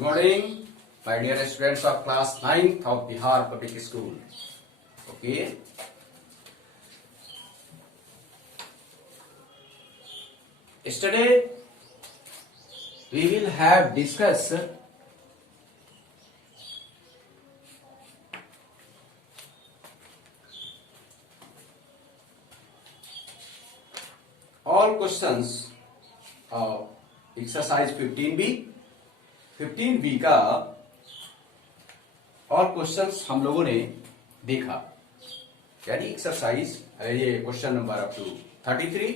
Good morning, my dear students of class 9th of Bihar Public School. Okay. Yesterday we will have discussed all questions of exercise 15B. 15B का और questions हम लोगों ने देखा, यानी exercise ये question number up to 33।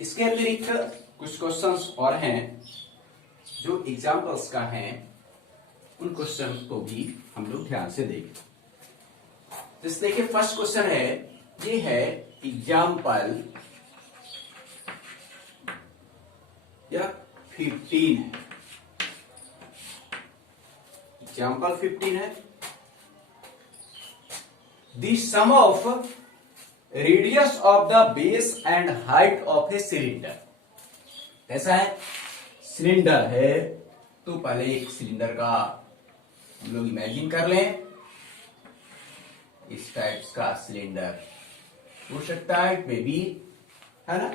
इसके अतिरिक्त कुछ क्वेश्चंस और हैं जो एग्जाम्पल्स का हैं, उन क्वेश्चन को भी हम लोग ध्यान से देखें। तो देखिए फर्स्ट क्वेश्चन है, ये है एग्जाम्पल या 15 है, एग्जाम्पल 15 है। The sum of radius of the base and height of a cylinder. कैसा है? सिलेंडर है, तो पहले एक सिलेंडर का हम लोग इमेजिन कर लें। इस टाइप्स का सिलेंडर हो सकता है, मे बी, है ना।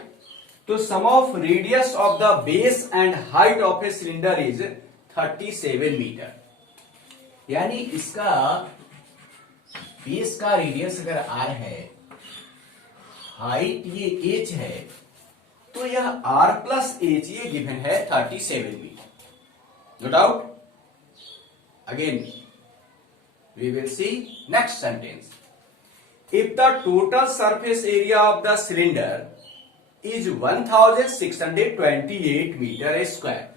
तो sum of radius of the base and height of a cylinder is 37 metre. यानी इसका बेस का रेडियस अगर r है, हाइट ये h है, तो यह r प्लस h ये गिवन है 37 metre. No doubt. Again we will see next sentence. If the total surface area of the cylinder is 1628 meter square.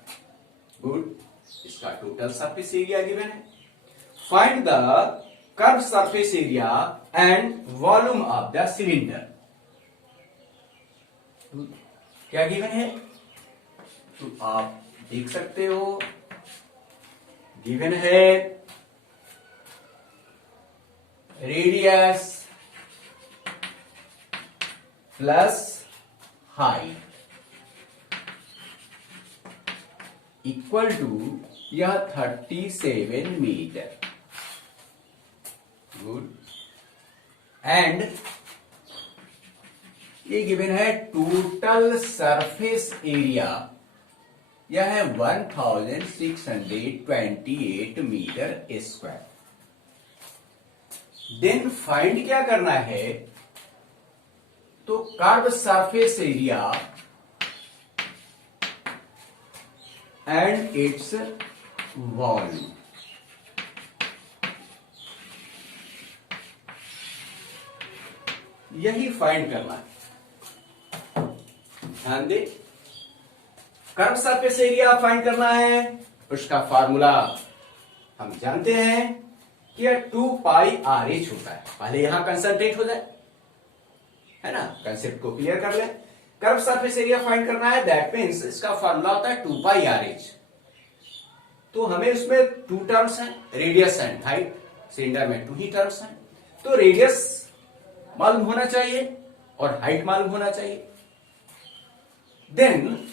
Good. इसका टोटल सरफेस एरिया गिवन है। Find the curve surface area and volume of the cylinder. क्या given है? तो आप देख सकते हो, given है radius plus height equal to यह 37 मीटर। गुड। एंड ये गिवन है टोटल सरफेस एरिया, यह है 1628 मीटर स्क्वायर। देन फाइंड क्या करना है? तो curve surface area and its volume. यही फाइंड करना है। ध्यान दे, कर्व सरफेस एरिया फाइंड करना है। उसका फार्मूला हम जानते हैं कि 2 पाई आर एच होता है। पहले यहां कंसंट्रेट हो जाए, है ना, कंसेप्ट को क्लियर कर ले। कर्व सरफेस एरिया फाइंड करना है, दैट मींस इसका फार्मूला होता है 2 पाई आर एच। तो हमें उसमें 2 टर्म्स हैं, रेडियस एंड हाइट। सिलेंडर में 2 ही टर्म्स हैं, तो रेडियस मालूम होना चाहिए और हाइट मालूम होना चाहिए। देन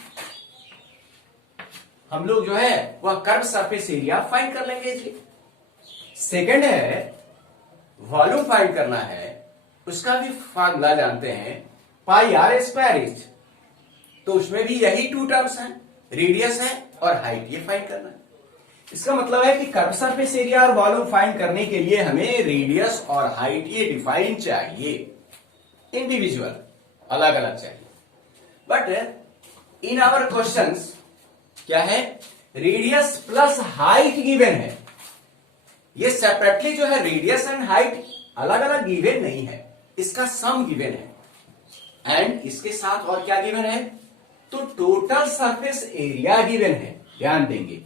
हम लोग जो है वह कर्व सरफेस एरिया फाइंड कर लेंगे। सेकेंड है वॉल्यूम फाइंड करना है, उसका भी फार्मूला जानते हैं, पाई आर स्क्वायर एच। तो उसमें भी यही 2 टर्म्स हैं, रेडियस है और हाइट, ये फाइंड करना है। इसका मतलब है कि कर्व सरफेस एरिया और वॉल्यूम फाइंड करने के लिए हमें रेडियस और हाइट ये डिफाइन चाहिए, इंडिविजुअल, अलग अलग चाहिए। बट इन आवर क्वेश्चंस क्या है? रेडियस प्लस हाइट गिवन है। ये सेपरेटली जो है रेडियस एंड हाइट अलग अलग गिवन नहीं है, इसका सम गिवन है। एंड इसके साथ और क्या गिवन है? तो टोटल सरफेस एरिया गिवन है। ध्यान देंगे,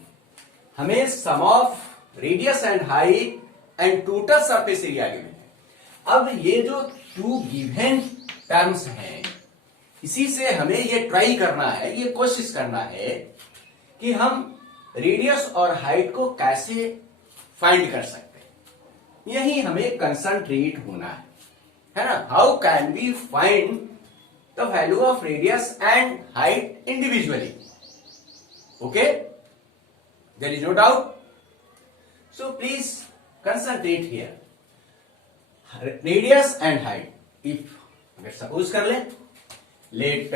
हमें sum of radius and height and total surface area given है। अब ये जो 2 गिवन टर्म्स हैं, इसी से हमें ये ट्राई करना है, ये कोशिश करना है कि हम रेडियस और हाइट को कैसे फाइंड कर सकते हैं। यही हमें कंसंट्रेट होना है ना। How can we find the value of radius and height individually. Okay, there is no doubt. So please concentrate here. Radius and height, if अगर सपोज कर ले, let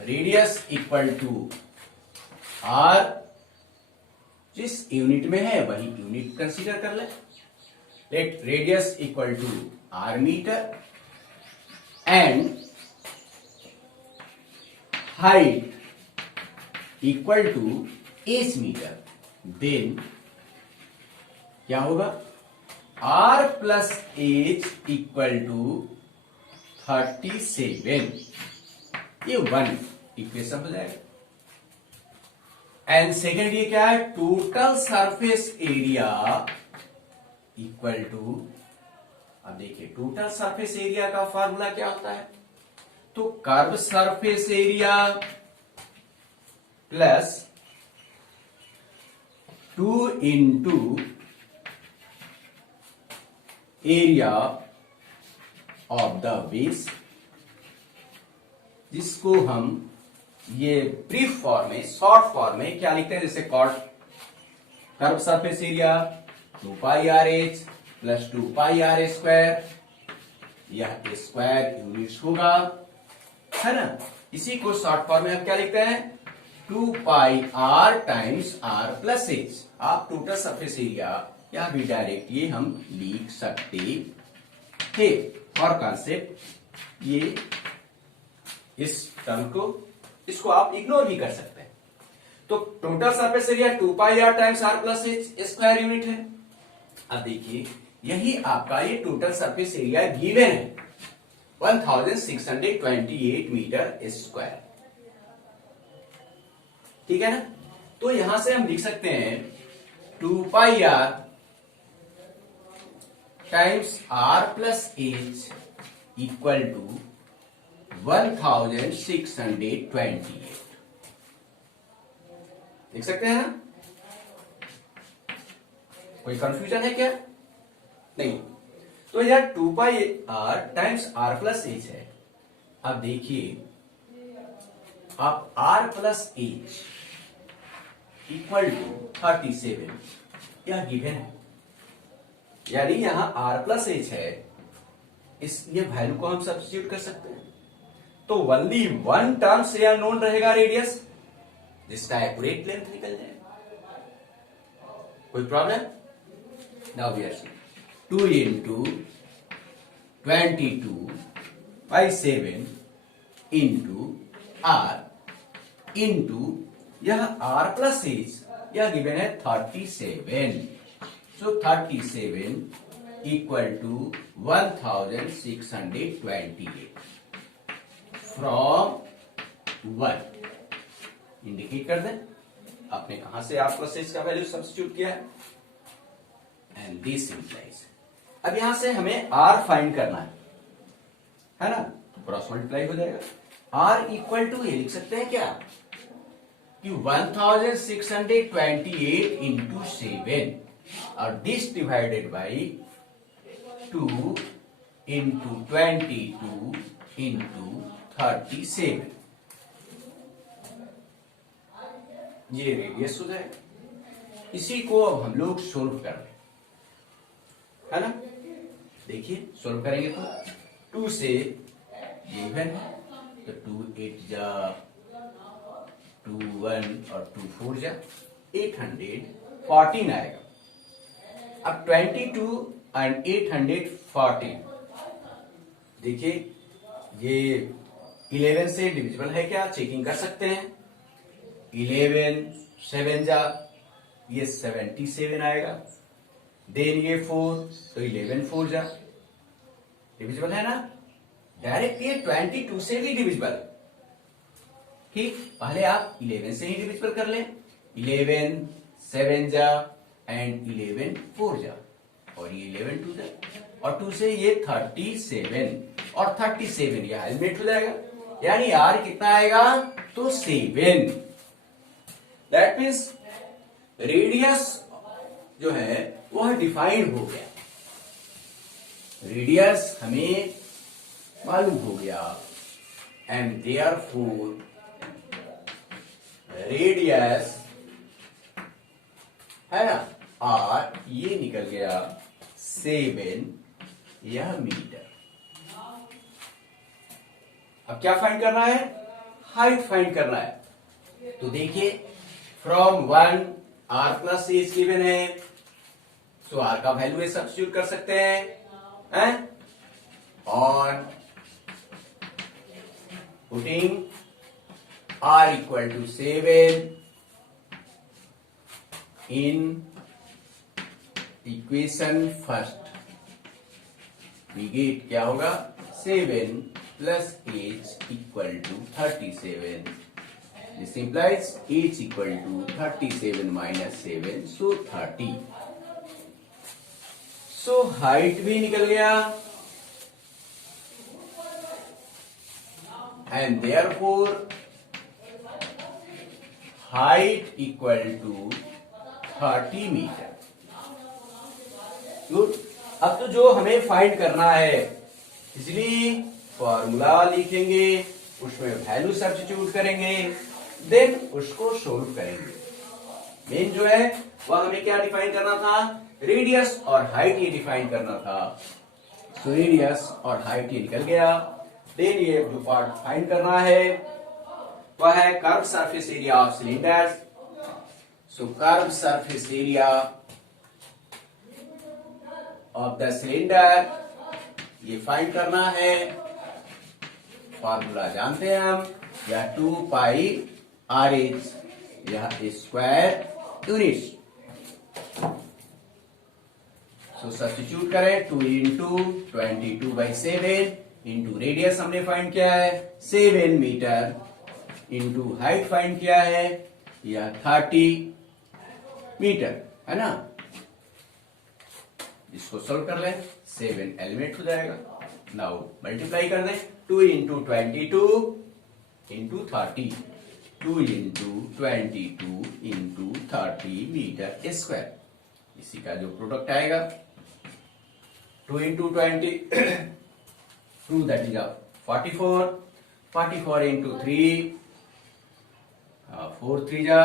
radius equal to R, जिस unit में है वही unit consider कर ले. Let radius equal to R metre and height equal to H metre. Then क्या होगा? R plus H equal to 37. ये वन इक्वेशन हो जाएगा. एंड सेकेंड ये क्या है? Total surface area equal to, अब देखिए टोटल सरफेस एरिया का फॉर्मूला क्या होता है? तो curve surface area plus 2 into area of the base, जिसको हम ये ब्रीफ फॉर्म में, शॉर्ट फॉर्म में क्या लिखते हैं? जैसे कॉट curve surface area 2 pi R H plus 2 pi R a square. यह स्क्वायर यूनिट्स होगा, है ना. इसी को शॉर्ट फॉर्म में हम क्या लिखते हैं? 2 pi are times are plus h. आप टोटल सरफेस एरिया या भी डायरेक्ट ये हम लिख सकते थे. और कॉन्सेप्ट ये, इस टर्म को, इसको आप इग्नोर भी कर सकते हैं. तो total surface area 2 pi are times are plus H square unit है. अब देखिए यही आपका ये टोटल सरफेस एरिया गिवन है 1628 मीटर स्क्वायर. ठीक है ना. तो यहां से हम लिख सकते हैं 2 pi are times are plus H equal to 1628. लिख सकते हैं ना. कोई कंफ्यूजन है क्या? नहीं. तो यार 2 pi are times are plus h है. अब देखिए आप r plus H equal to 37 यह गिवन है, यानी यहां आर प्लस एच है, इस ये वैल्यू को हम सब्स्टिट्यूट कर सकते हैं. तो ओनली वन टर्म से यह नोन रहेगा रेडियस, जिसका एक्यूरेट लेंथ निकल जाए. कोई problem? Now we are seeing 2 into 22/7 into R into यह आर प्लस एच, यह गिवन है 37. So 37 equal to 1628 from 1. Indicate कर दें आपने कहां से आर प्लस एच का वैल्यू सब्स्टिट्यूट किया है. एंड दिस इंप्लाइज, अब यहां से हमें आर फाइंड करना है ना. तो क्रॉस मल्टीप्लाई हो जाएगा. आर इक्वल टू ये लिख सकते हैं क्या कि 1628 इंटू 7 और this divided by 2 into 22 into 37. ये रेडियस हो जाएगा. इसी को अब हम लोग सोल्व कर रहे हैं, है ना. देखिए सोल्व करेंगे तो 2 से ये इवन है, तो 2 8 जा 2 1 और 2 4 जा 814 आएगा. अब 22 एंड 814 देखिए ये 11 से डिविजिबल है क्या? चेकिंग कर सकते हैं. 11 7 जा ये 77 आएगा. देन ये 4 तो 11 4 जा डिविजिबल है ना. डायरेक्ट ये 22 से भी डिविजिबल. ठीक, पहले आप 11 से ही डिविजिबल कर लें. 11 7 जा एंड 11 4 जा और ये 11 2 जा और 2 से ये 37 और 37 ये हेलमेट हो जाएगा. यानी आर कितना आएगा? तो 7. दैट मीन्स रेडियस जो है वह डिफाइंड हो गया. रेडियस हमें मालूम हो गया, एंड देयरफॉर रेडियस है ना, और ये निकल गया 7 यह मीटर। अब क्या फाइंड करना है? हाइट फाइंड करना है। तो देखिए from 1 r plus as given है, सो r का वैल्यू सब्स्टिट्यूट कर सकते हैं on putting r equal to 7 in equation first, we get क्या होगा 7 plus h equal to 37. This implies h equal to 37 minus 7, so 30. So height भी निकल गया, and therefore height equal to 30 metre. Good. अब तो जो हमें फाइंड करना है, इसलिए फॉर्मूला लिखेंगे, उसमें वैल्यू सब्स्टिट्यूट करेंगे, देन उसको सोल्व करेंगे। मेन जो है वह हमें क्या डिफाइन करना था? रेडियस और हाइट ये डिफाइन करना था। सो रेडियस और हाइट ये निकल गया। देन ये जो पार्ट फाइंड करना है वह है curve surface area of cylinder. So curve surface area of the cylinder ये फाइंड करना है। फॉर्मूला जानते हैं हम, या 2 पाई आर एच, यह स्क्वायर यूनिट्स। सो सब्स्टिट्यूट करें, 2 इंटू 22/7 इंटू रेडियस हमने फाइंड किया है 7 मीटर, इंटू हाइट फाइंड किया है यह 30 मीटर है ना। इसको सोल्व कर लें, 7 एलिमिनेट हो जाएगा। नाउ मल्टीप्लाई कर दें, 2 into 22 into 30, 2 into 22 into 30 metre square. इसी का जो प्रोडक्ट आएगा 2 इंटू 22 दैट इज 44, 44 इंटू 3 4 3 जा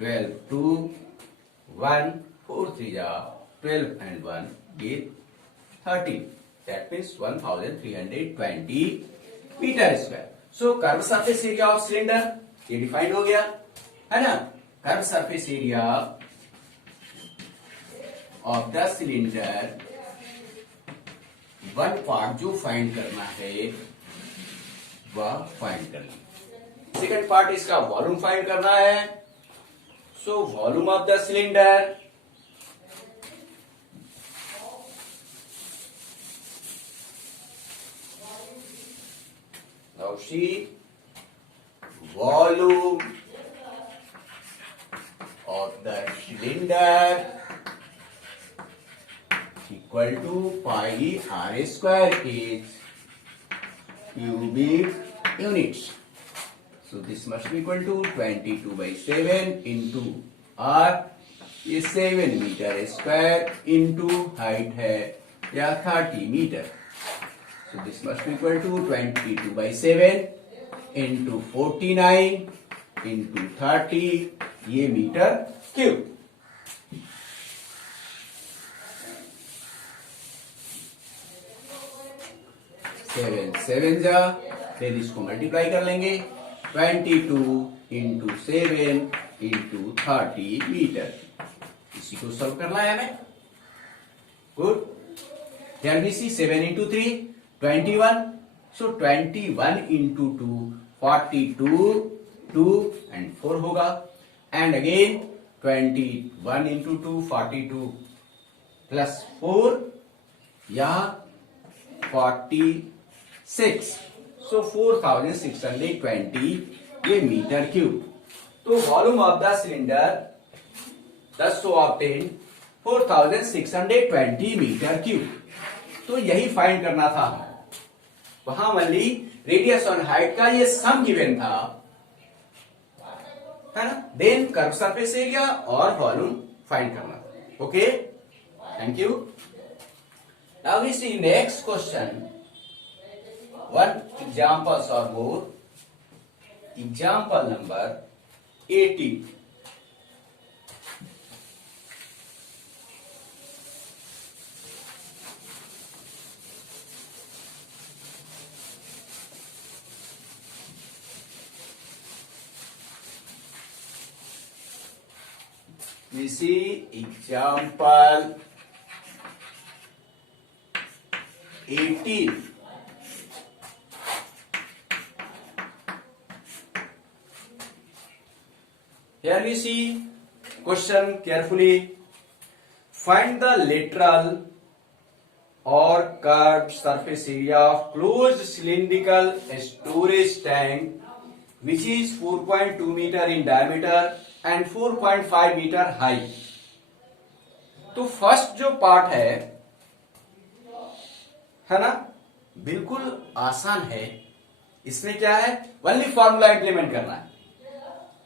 12, 2 1 4 3 जा 12 and 1 ये 30, that means 1320 metre square. So curve surface area of cylinder ये डिफाइंड हो गया है ना। Curve surface area of the cylinder, one part जो फाइंड करना है वह फाइंड कर ली। सेकंड पार्ट इसका वॉल्यूम फाइंड करना है। So volume of the cylinder, now see volume of the cylinder equal to pi r square is cubic units. So this must be equal to 22/7 into r, ये 7 metre square into height है या 30 metre. So this must be equal to 22/7 into 49 into 30, ये metre cube. Seven जा, फिर इसको multiply कर लेंगे 22 into 7 into 30 metre. इसी को सॉल्व करना है हमें। Good. Here we see 7 into 3 21, so 21 into 2 42, 2 and 4 होगा, and again 21 into 2 42 plus 4 या 46, so 4620 ये मीटर क्यूब। तो volume of the cylinder thus so obtained 4620 metre cube. तो यही फाइंड करना था। वहां ओनली रेडियस और हाइट का ये सम गिवन था है ना। देन कर्व सरफेस एरिया और वॉल्यूम फाइंड करना। Okay, thank you. Now we see next question. One examples or more. Example number 18. We see example 18. Here we see question carefully. Find the lateral or curved surface area of closed cylindrical storage tank which is 4.2 meter in diameter and 4.5 meter high. तो first जो part है ना, बिल्कुल आसान है. इसमें क्या है, ओनली फॉर्मूला इंप्लीमेंट करना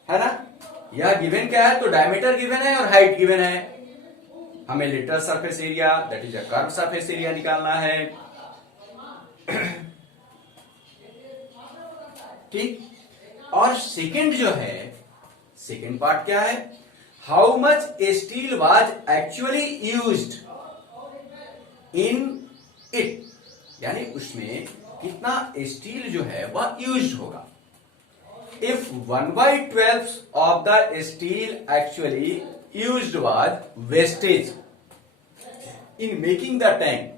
है ना. यह गिवन क्या है, तो डायमीटर गिवन है और हाइट गिवन है. हमें lateral surface area that is a curve surface area निकालना है. ठीक. और सेकंड जो है, सेकंड पार्ट क्या है, how much steel was actually used in it, यानी उसमें कितना स्टील जो है वह यूज्ड होगा. If 1/12 of the steel actually used was wastage in making the tank,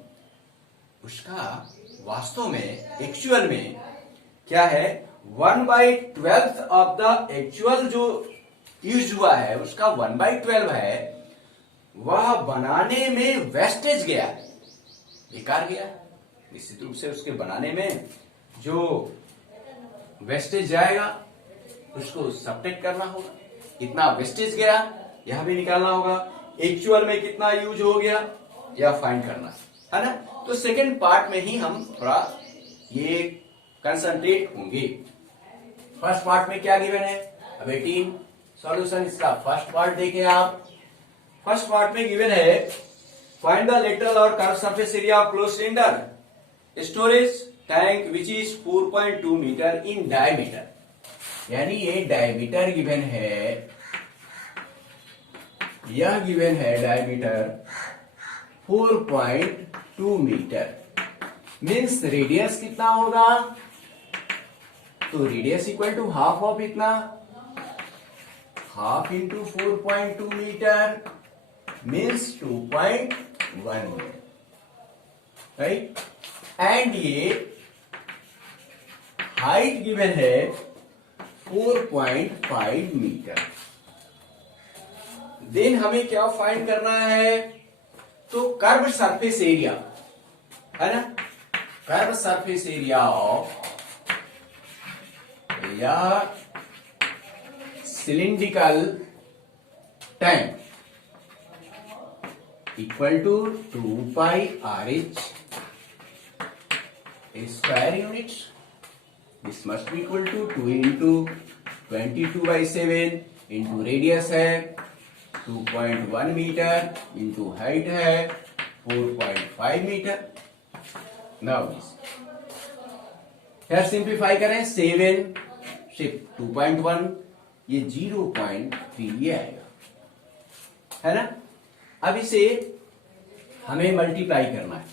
उसका वास्तव में एक्चुअल में क्या है, 1/12 ऑफ द एक्चुअल जो यूज हुआ है उसका 1/12 है, वह बनाने में वेस्टेज गया, बेकार गया. निश्चित रूप से उसके बनाने में जो वेस्टेज जाएगा उसको सब्ट्रैक्ट करना होगा. कितना वेस्टेज गया यह भी निकालना होगा. एक्चुअल में कितना यूज हो गया यह फाइंड करना है ना. तो सेकंड पार्ट में ही हम थोड़ा ये कंसंट्रेट होंगे. फर्स्ट पार्ट में क्या गिवन है, अब 18 सॉल्यूशन. इसका फर्स्ट पार्ट देखें आप. फर्स्ट पार्ट में गिवन है फाइंड द लेटरल और curve surface area of close cylinder storage tank which is 4.2 metre in diameter. यानी ये डायमीटर गिवन है, यह गिवन है डायमीटर 4.2 मीटर. मीन्स रेडियस कितना होगा, तो radius equal to half of इतना, half into 4.2 metre means 2.1 right. And ये हाइट गिवन है 4.5 मीटर. देन हमें क्या फाइंड करना है, तो कर्व सरफेस एरिया है ना. कर्व सरफेस एरिया ऑफ या cylindrical tank equal to 2 pi RH square units. This must be equal to 2 into 22/7 into radius है 2.1 मीटर इंटू हाइट है 4.5 मीटर. नाउ फिर सिंप्लीफाई करें, 7 से 2.1 ये 0.3 ये आएगा है ना. अब इसे हमें मल्टीप्लाई करना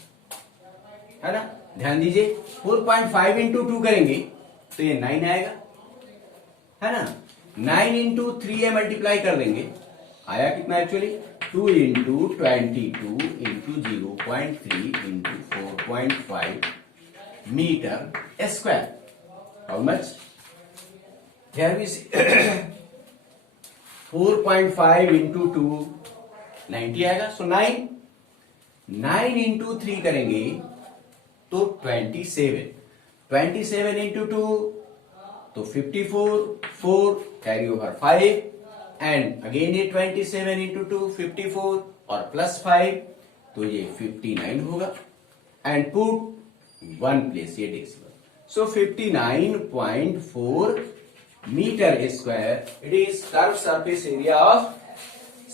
है ना. ध्यान दीजिए 4.5 इंटू 2 करेंगे तो ये 9 आएगा है ना. 9 इंटू 3 ये मल्टीप्लाई कर देंगे, आया कितना actually 2 into 22 into 0.3 into 4.5 metre square. How much, here we see 4.5 into 2 90 आएगा. सो 9 इंटू 3 करेंगे तो 27 इंटू 2 तो 54, 4 कैरी ओवर 5 एंड अगेन ये 27 इंटू 2 54 और प्लस 5 तो ये 59 होगा. एंड पुट 1 प्लेस ये decimal. So 59.4 metre square it is curve surface area of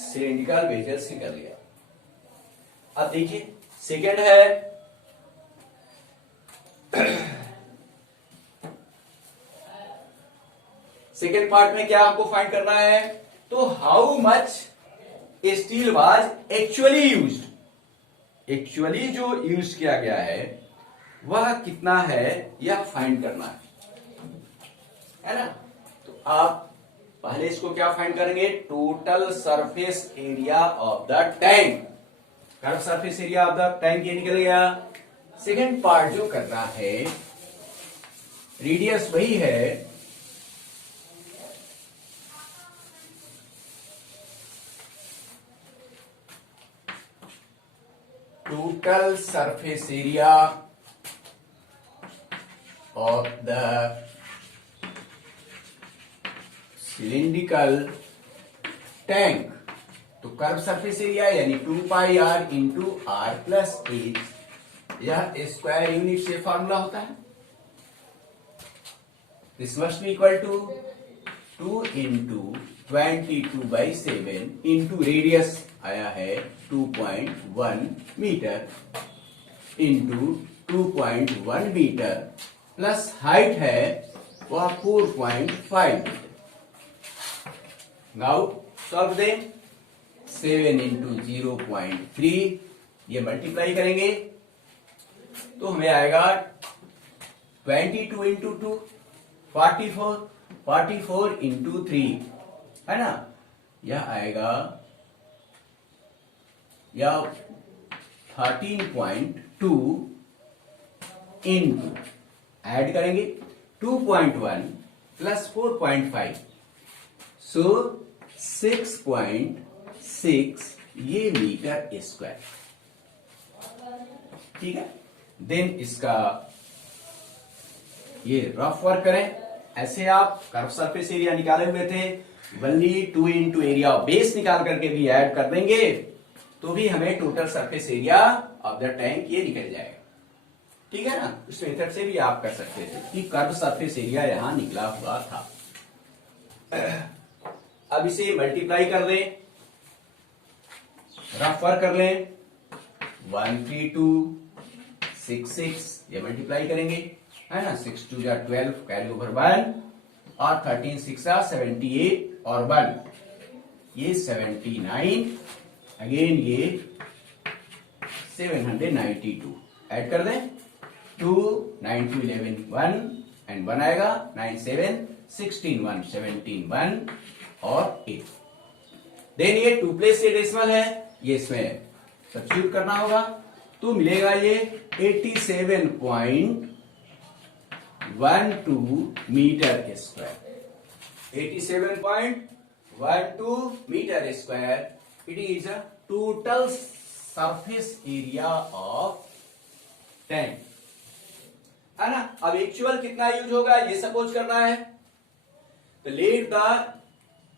cylindrical vessels निकल गया. अब देखिए सेकेंड है सेकेंड पार्ट में क्या आपको फाइंड करना है, तो how much steel was actually used, actually जो यूज किया गया है वह कितना है यह फाइंड करना है ना। तो आप पहले इसको क्या फाइंड करेंगे, total surface area of the tank, curve surface area of the tank ये निकल गया। सेकेंड पार्ट जो करना है, रेडियस वही है, total surface area of the cylindrical tank, तो कर्व सरफेस एरिया यानी 2 pi r into R plus H, यह स्क्वायर यूनिट से फॉर्मूला होता है। This must be equal to 2 into 22/7 into radius आया है 2.1 metre into 2.1 metre plus height है वह 4.5 metre. Now solve them, 7 into 0.3 ये मल्टीप्लाई करेंगे तो हमें आएगा 22 इंटू 2 44, 44 इंटू 3 है ना, यह आएगा या 13.2 इंटू ऐड करेंगे 2.1 प्लस 4.5 सो 6.6 ये मीटर स्क्वायर, ठीक है। देन इसका ये रफ वर्क करें, ऐसे आप कर्व सरफेस एरिया निकाले हुए थे, only 2 into area of base निकाल करके भी ऐड कर देंगे तो भी हमें total surface area of the tank ये निकल जाएगा, ठीक है ना। उस मेथड से भी आप कर सकते थे कि कर्व सरफेस एरिया यहां निकला हुआ था। अब इसे मल्टीप्लाई कर लें, रफ वर्क कर लें, 13266 ये मल्टीप्लाई करेंगे है ना, 6 2 12 कैरी ओवर 1 और 13 6 78 और 1 ये 79, अगेन ये 792 ऐड कर दें, 2 9 2 11 1 एंड 1 आएगा 9 7 16 1 17 1 और 8। देन ये 2 प्लेस से डेसिमल है, ये इसमें सब्स्टिट्यूट करना होगा तो मिलेगा ये 87.12 metre square, 87.12 metre square it is a total surface area of tank, है ना। अब एक्चुअल कितना यूज होगा ये सपोज करना है, तो let the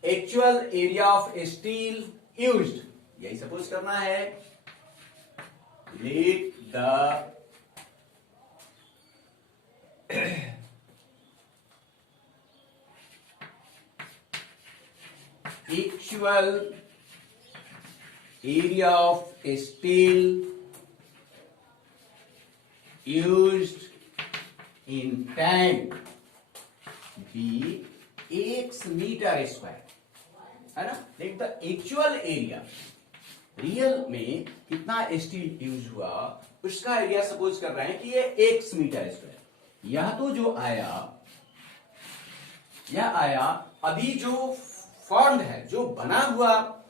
actual area of steel used यही सपोज करना है, let the actual area of steel used in tank be x metre square, है ना। Let the actual area, real में कितना स्टील यूज हुआ उसका एरिया सपोज कर रहे हैं कि ये x मीटर स्क्वायर। यह तो जो आया यह आया अभी जो फॉर्म्ड है, जो बना हुआ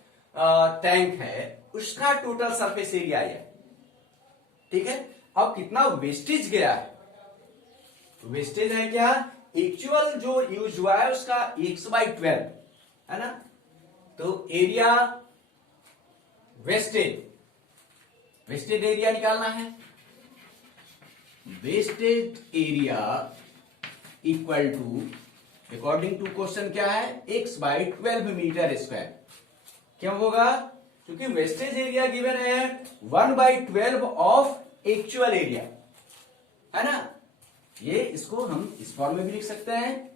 टैंक है उसका टोटल सरफेस एरिया है, ठीक है। अब कितना वेस्टेज गया है, वेस्टेज है क्या, एक्चुअल जो यूज हुआ है उसका x/12 है ना, तो एरिया वेस्टेज एरिया निकालना है, wastage area equal to according to question क्या है x/12 मीटर स्क्वायर। क्यों होगा, क्योंकि वेस्टेज एरिया गिवन है 1/12 ऑफ एक्चुअल एरिया, है ना। ये इसको हम इस फॉर्म में भी लिख सकते हैं,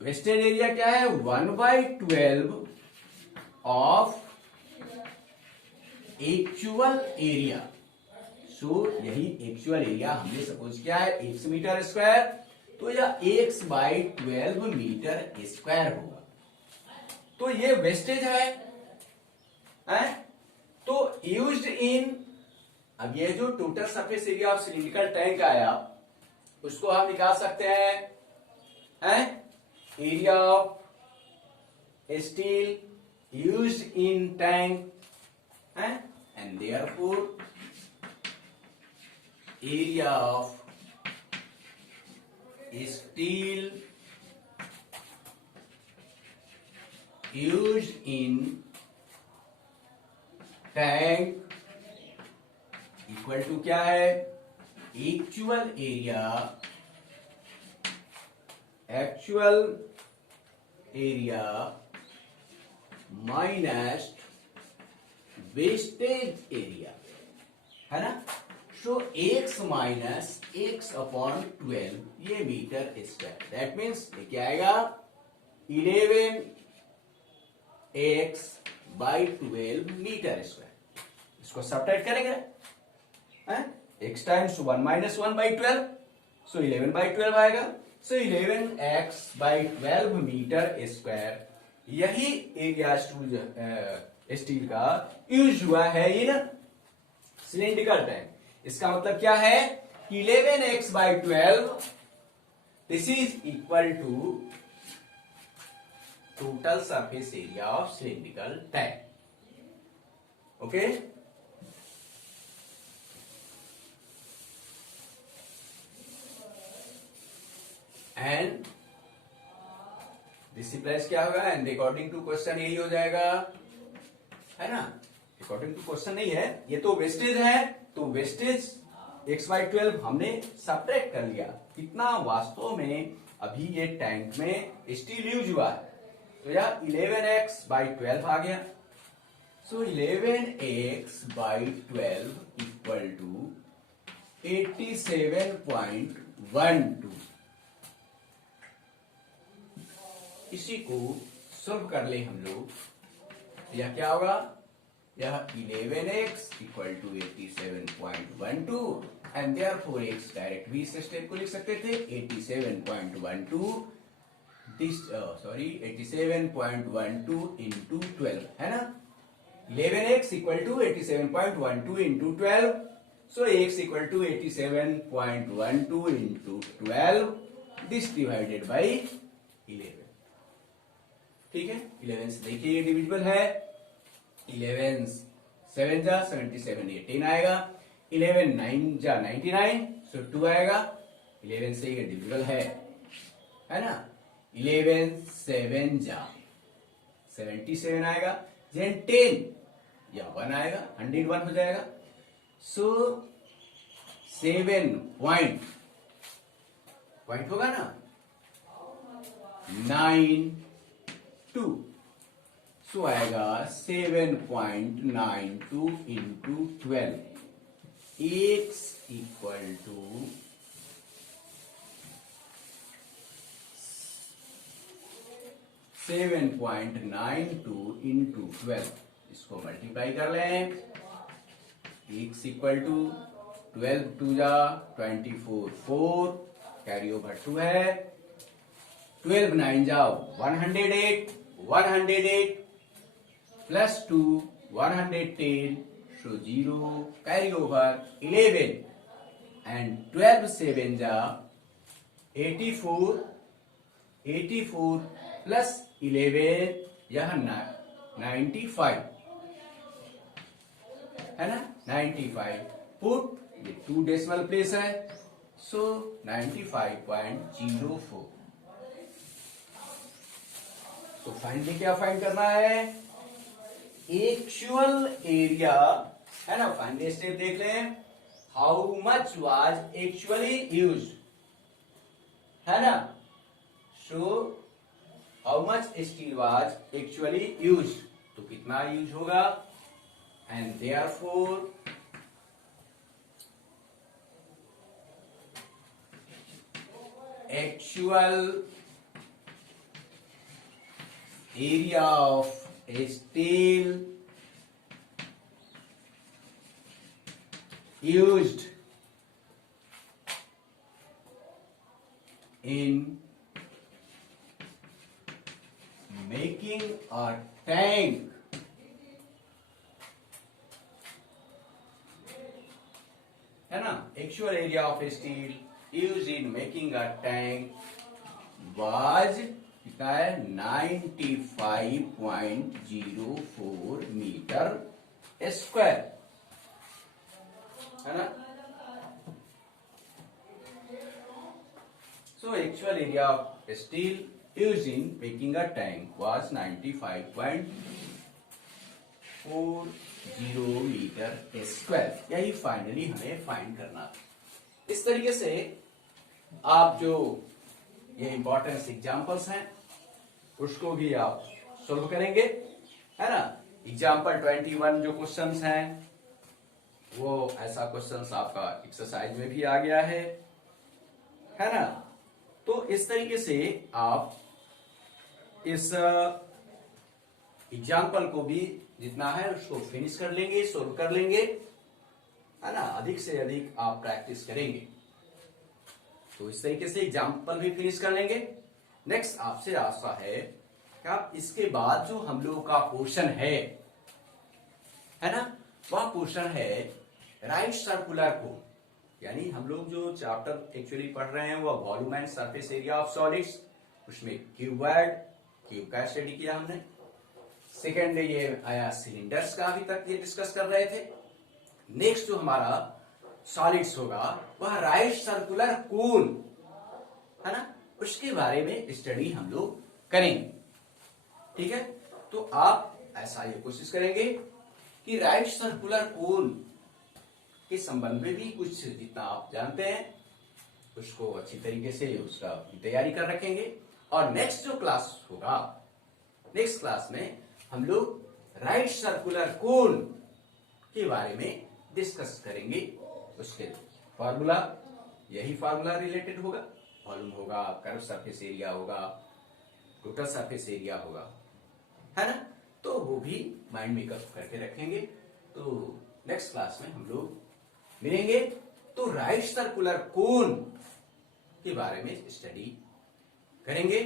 वेस्टेज एरिया क्या है 1/12 ऑफ एक्चुअल एरिया, सो यही एक्चुअल एरिया हमने सपोज किया है x मीटर स्क्वायर, तो यह x बाई 12 मीटर स्क्वायर होगा। तो ये वेस्टेज है? तो यूज्ड इन, अब ये जो total surface area of cylindrical tank आया उसको हम निकाल सकते हैं area of steel used in tank, and therefore area of steel used in tank equal to क्या है, actual area minus wastage area, है ना। So x minus x upon 12 ये मीटर स्क्वायर, दैट मीन्स ये क्या आएगा 11x बाई 12 मीटर स्क्वायर। इसको subtract करेंगे, x times 1 minus 1 by 12, so 11 by 12 आएगा। सो 11x बाई 12 मीटर स्क्वायर, यही एरिया स्टील का यूज हुआ है इन सिलिंड्रिकल टैंक। इसका मतलब क्या है, 11x by 12 this is equal to total surface area of cylindrical tank. Okay, and this implies क्या होगा, एंड अकॉर्डिंग टू क्वेश्चन यही हो जाएगा, है ना। अकॉर्डिंग टू क्वेश्चन नहीं है, ये तो वेस्टेज है, तो वेस्टेज x बाई 12 हमने सब्ट्रैक्ट कर लिया। कितना वास्तव में अभी ये टैंक में स्टील यूज हुआ है, तो यह 11x बाई 12 आ गया। सो 11x बाई 12 इक्वल टू 87.12। इसी को सॉल्व कर ले हम लोग, यह क्या होगा, यह 11x equal to 87.12 and therefore x direct भी इस स्टेप को लिख सकते थे 87.12 87.12 इंटू 12, है ना। 11x equal to 87.12 into 12, so x equal to 87.12 into 12 this divided by 11। ठीक है, 11 से देखिए ये डिविजिबल है, 11 7 जा 77, ये 10 आएगा, 11 9 जा 99, सो 2 आएगा। 11 से ये डिविजिबल है ना। 11 7 जा 77 आएगा, देन 10 या 1 आएगा, 101 हो जाएगा। सो 7 पॉइंट होगा ना 9 2, सो आएगा 7.92 into 12, x equal to 7.92 into 12, इसको मल्टीप्लाई कर लें, x इक्वल टू 12 2 जा 24 4 कैरी ओवर 2 है, 12 9 जाओ 108 108 plus 2 110, so 0 carry over 11 and 12 7 जा 84 84 प्लस 11 यह 95, है ना। 95 पुट ये 2 डेसिमल प्लेस है, सो 95.04। तो फाइनली क्या फाइंड करना है, एक्चुअल एरिया, है ना। फाइनली स्टेप देख लें, how much was actually use, है ना। So how much steel was actually use, तो कितना यूज होगा, and therefore actual area of a steel used in making a tank है ना, actual area of steel use in making a tank was कितना है 95.04 metre square, है ना। So actual area of steel used in making a tank was 95.40 metre square. यही finally हमें find करना था। इस तरीके से आप जो ये इंपॉर्टेंस एग्जांपल्स हैं उसको भी आप सोल्व करेंगे, है ना। एग्जांपल 21 जो क्वेश्चंस हैं वो ऐसा क्वेश्चंस आपका एक्सरसाइज में भी आ गया है ना। तो इस तरीके से आप इस एग्जाम्पल को भी जितना है उसको फिनिश कर लेंगे, सोल्व कर लेंगे, है ना। अधिक से अधिक आप प्रैक्टिस करेंगे तो इस तरीके से एग्जाम्पल भी फिनिश कर लेंगे। नेक्स्ट आपसे आशा है कि आप इसके बाद जो हम लोगों का पोर्शन है ना, वह पोर्शन है राइट सर्कुलर को, यानी हम लोग जो चैप्टर एक्चुअली पढ़ रहे हैं वो volume and surface area of solids, उसमें क्यूब का स्टडी किया हमने। सेकेंड ये आया सिलेंडर्स का, अभी तक ये डिस्कस कर रहे थे। नेक्स्ट जो हमारा सॉलिड्स होगा वह राइट सर्कुलर कोन, है ना, उसके बारे में स्टडी हम लोग करेंगे, ठीक है। तो आप ऐसा ये कोशिश करेंगे कि राइट सर्कुलर कोन के संबंध में भी कुछ जितना आप जानते हैं उसको अच्छी तरीके से उसका तैयारी कर रखेंगे। और नेक्स्ट जो क्लास होगा, नेक्स्ट क्लास में हम लोग राइट सर्कुलर कोन के बारे में डिस्कस करेंगे। उसके फार्मूला, यही फार्मूला रिलेटेड होगा, वॉल्यूम होगा, कर्व सरफेस एरिया होगा, टोटल सरफेस एरिया होगा, है ना। तो वो भी माइंड मेकअप करके रखेंगे। तो नेक्स्ट क्लास में हम लोग मिलेंगे तो राइट सर्कुलर कोन के बारे में स्टडी करेंगे।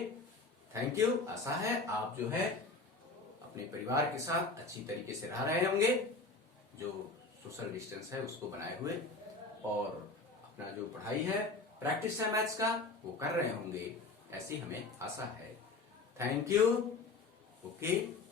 Thank you. आशा है आप जो है अपने परिवार के साथ अच्छी तरीके से रह रहे होंगे, जो सोशल डिस्टेंस है उसको बनाए हुए, और अपना जो पढ़ाई है, प्रैक्टिस है मैथ्स का, वो कर रहे होंगे, ऐसी हमें आशा है। Thank you. ओके।